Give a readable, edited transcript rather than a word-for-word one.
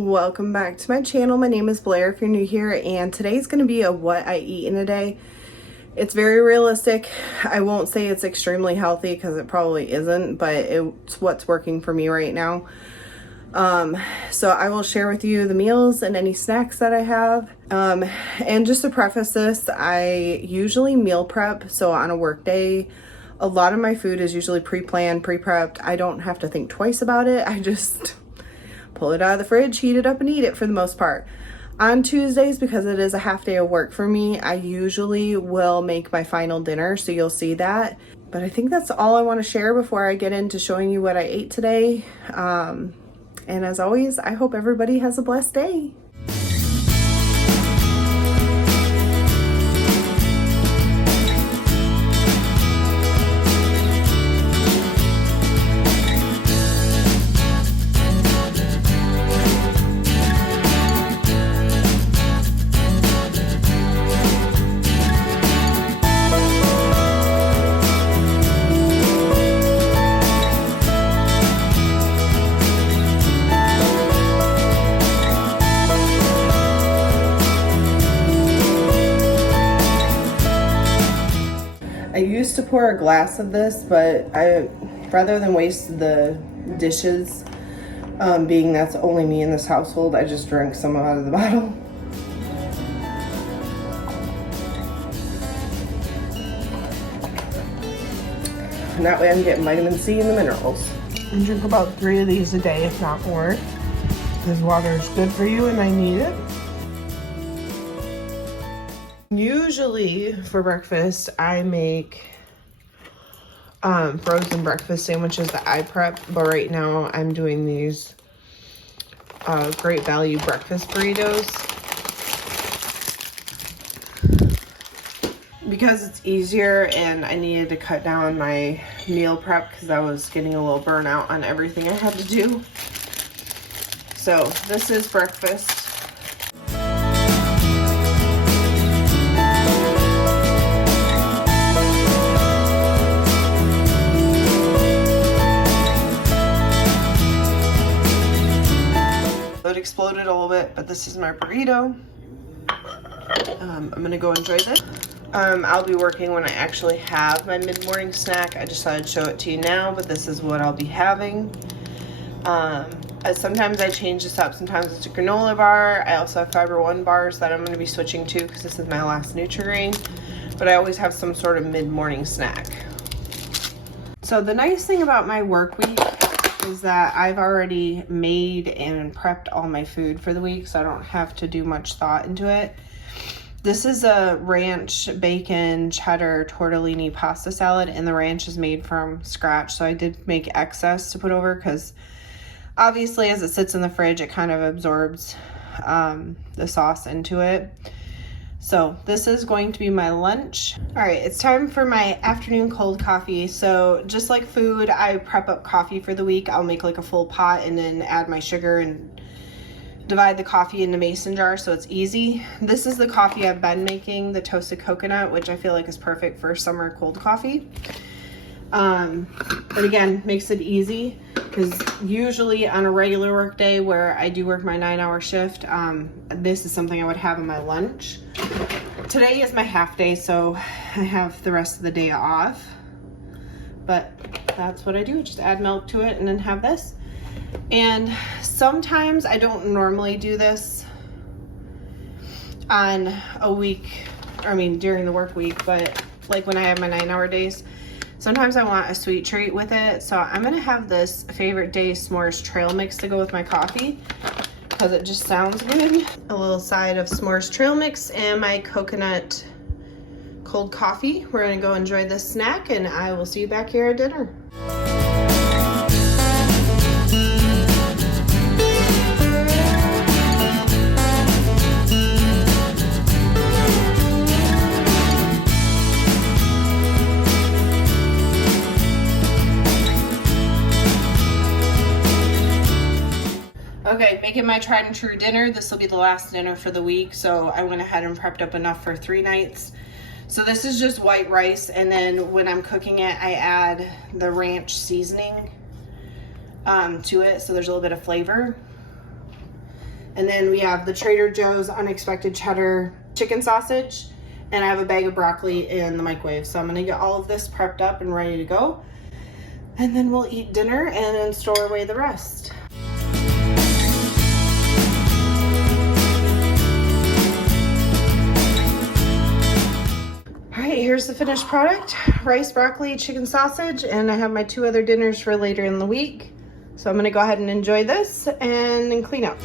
Welcome back to my channel. My name is Blair if you're new here, and today's going to be a what I eat in a day. It's very realistic. I won't say it's extremely healthy because it probably isn't, but it's what's working for me right now. So I will share with you the meals and any snacks that I have. And just to preface this, I usually meal prep. So on a work day, a lot of my food is usually pre-planned, pre-prepped. I don't have to think twice about it. I just pull it out of the fridge, heat it up, and eat it for the most part. On Tuesdays, because it is a half day of work for me, I usually will make my final dinner, so you'll see that. But I think that's all I want to share before I get into showing you what I ate today. And as always, I hope everybody has a blessed day. I used to pour a glass of this, but rather than waste the dishes, being that's only me in this household, I just drank some out of the bottle. And that way I'm getting vitamin C and the minerals. I drink about 3 of these a day, if not more. This water is good for you and I need it. Usually for breakfast, I make frozen breakfast sandwiches that I prep, but right now I'm doing these Great Value breakfast burritos because it's easier, and I needed to cut down my meal prep because I was getting a little burnout on everything I had to do. So this is breakfast. It exploded a little bit, but this is my burrito. I'm gonna go enjoy this. I'll be working when I actually have my mid-morning snack. I just thought I'd show it to you now, but this is what I'll be having. Sometimes I change this up. Sometimes it's a granola bar. I also have Fiber One bars that I'm gonna be switching to because this is my last Nutri-Grain, but I always have some sort of mid-morning snack. So the nice thing about my work week is that I've already made and prepped all my food for the week, so I don't have to do much thought into it. This is a ranch bacon cheddar tortellini pasta salad, and the ranch is made from scratch, so I did make excess to put over because obviously as it sits in the fridge it kind of absorbs the sauce into it. So this is going to be my lunch. All right, it's time for my afternoon cold coffee. So just like food, I prep up coffee for the week. I'll make like a full pot and then add my sugar and divide the coffee into mason jars so it's easy. This is the coffee I've been making, the toasted coconut, which I feel like is perfect for summer cold coffee. And again, makes it easy because usually on a regular work day where I do work my 9-hour shift, this is something I would have in my lunch. Today is my half day, so I have the rest of the day off, but that's what I do. Just add milk to it and then have this. And sometimes I don't normally do this on a week, during the work week, but like when I have my 9-hour days, sometimes I want a sweet treat with it. So I'm gonna have this Favorite Day S'mores trail mix to go with my coffee because it just sounds good. A little side of s'mores trail mix and my coconut cold coffee. We're gonna go enjoy this snack, and I will see you back here at dinner. Okay, making my tried and true dinner. This will be the last dinner for the week, so I went ahead and prepped up enough for 3 nights. So this is just white rice, and then when I'm cooking it, I add the ranch seasoning to it, so there's a little bit of flavor. And then we have the Trader Joe's unexpected cheddar chicken sausage, and I have a bag of broccoli in the microwave. So I'm gonna get all of this prepped up and ready to go. And then we'll eat dinner and then store away the rest. All right, here's the finished product. Rice, broccoli, chicken sausage, and I have my 2 other dinners for later in the week. So I'm gonna go ahead and enjoy this and then clean up.